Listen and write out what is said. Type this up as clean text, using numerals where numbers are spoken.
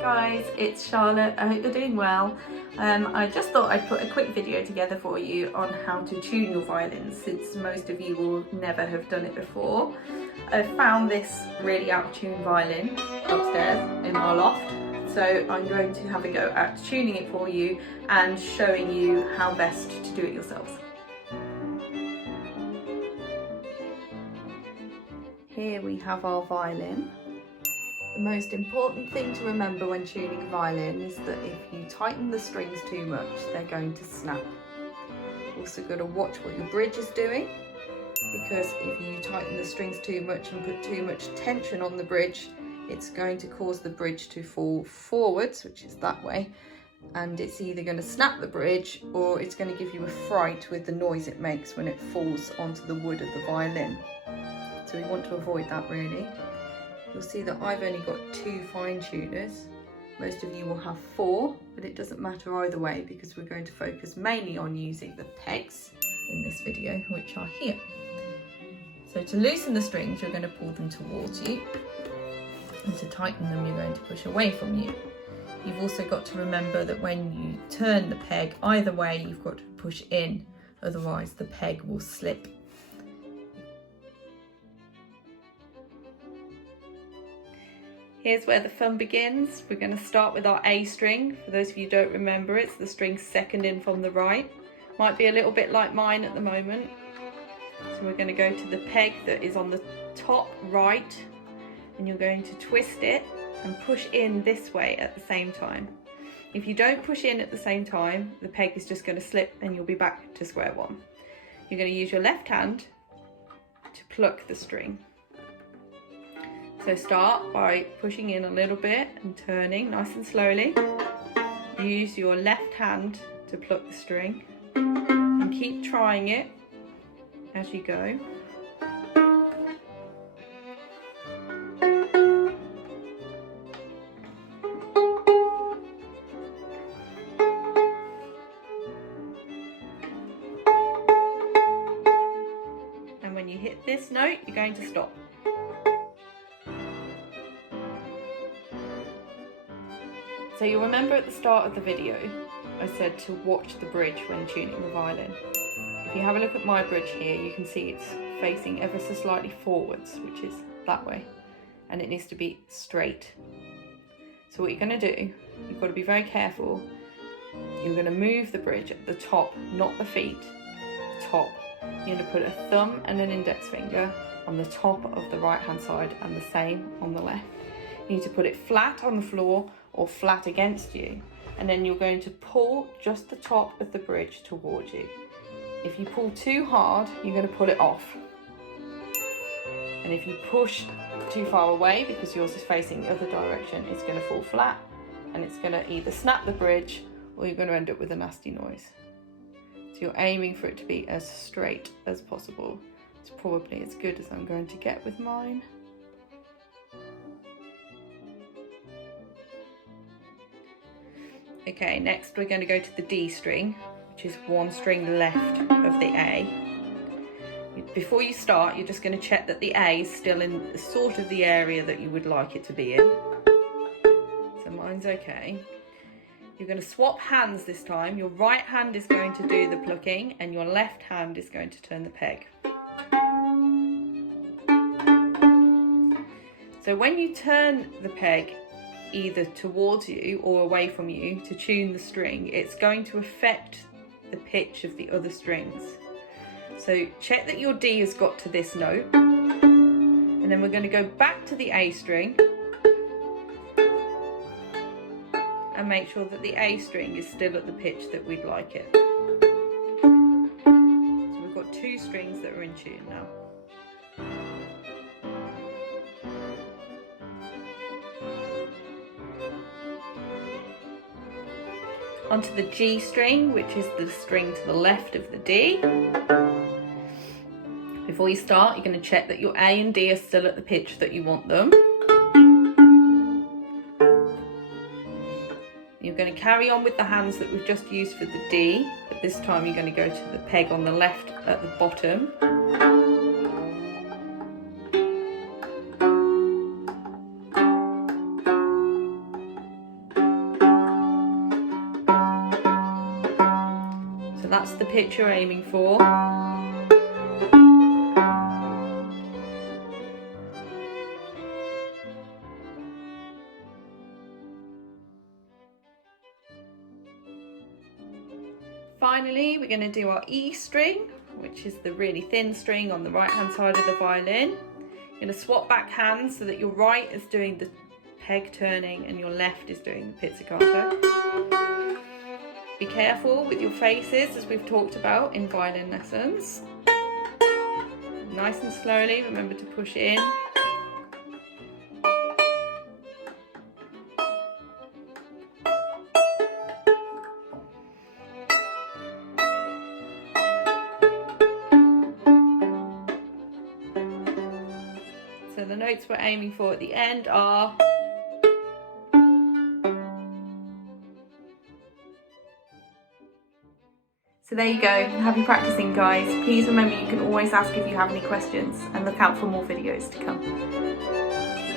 guys, it's Charlotte. I hope you're doing well. I just thought I'd put a quick video together for you on how to tune your violin, since most of you will never have done it before. I found this really out of tune violin upstairs in our loft, so I'm going to have a go at tuning it for you and showing you how best to do it yourselves. Here we have our violin. The most important thing to remember when tuning a violin is that if you tighten the strings too much, they're going to snap. Also got to watch what your bridge is doing, because if you tighten the strings too much and put too much tension on the bridge, it's going to cause the bridge to fall forwards, which is that way, and it's either going to snap the bridge or it's going to give you a fright with the noise it makes when it falls onto the wood of the violin. So we want to avoid that really. You'll see that I've only got 2 fine tuners. Most of you will have 4, but it doesn't matter either way because we're going to focus mainly on using the pegs in this video, which are here. So to loosen the strings, you're going to pull them towards you, and to tighten them, you're going to push away from you. You've also got to remember that when you turn the peg, either way, you've got to push in, otherwise the peg will slip. Here's where the fun begins. We're going to start with our A string. For those of you who don't remember, it's the string second in from the right. Might be a little bit like mine at the moment. So we're going to go to the peg that is on the top right, and you're going to twist it and push in this way at the same time. If you don't push in at the same time, the peg is just going to slip and you'll be back to square one. You're going to use your left hand to pluck the string. So start by pushing in a little bit and turning nice and slowly. Use your left hand to pluck the string and keep trying it as you go. And when you hit this note, you're going to stop. So you'll remember at the start of the video, I said to watch the bridge when tuning the violin. If you have a look at my bridge here, you can see it's facing ever so slightly forwards, which is that way, and it needs to be straight. So what you're going to do, you've got to be very careful. You're going to move the bridge at the top, not the feet, the top. You're going to put a thumb and an index finger on the top of the right hand side and the same on the left. You need to put it flat on the floor or flat against you, and then you're going to pull just the top of the bridge towards you. If you pull too hard, you're going to pull it off, and if you push too far away because yours is facing the other direction, it's going to fall flat and it's going to either snap the bridge or you're going to end up with a nasty noise. So you're aiming for it to be as straight as possible. It's probably as good as I'm going to get with mine. Okay, next we're going to go to the D string, which is 1 string left of the A. Before you start, you're just going to check that the A is still in sort of the area that you would like it to be in. So mine's okay. You're going to swap hands this time. Your right hand is going to do the plucking and your left hand is going to turn the peg. So when you turn the peg either towards you or away from you to tune the string, it's going to affect the pitch of the other strings. So check that your D has got to this note, and then we're going to go back to the A string and make sure that the A string is still at the pitch that we'd like it. So we've got 2 strings that are in tune now. Onto the G string, which is the string to the left of the D. Before you start, you're going to check that your A and D are still at the pitch that you want them. You're going to carry on with the hands that we've just used for the D, but this time you're going to go to the peg on the left at the bottom. So that's the pitch you're aiming for. Finally, we're going to do our E string, which is the really thin string on the right hand side of the violin. You're going to swap back hands so that your right is doing the peg turning and your left is doing the pizzicato. Be careful with your faces, as we've talked about in violin lessons. Nice and slowly, remember to push in. So the notes we're aiming for at the end are So there you go, happy practicing guys. Please remember you can always ask if you have any questions and look out for more videos to come.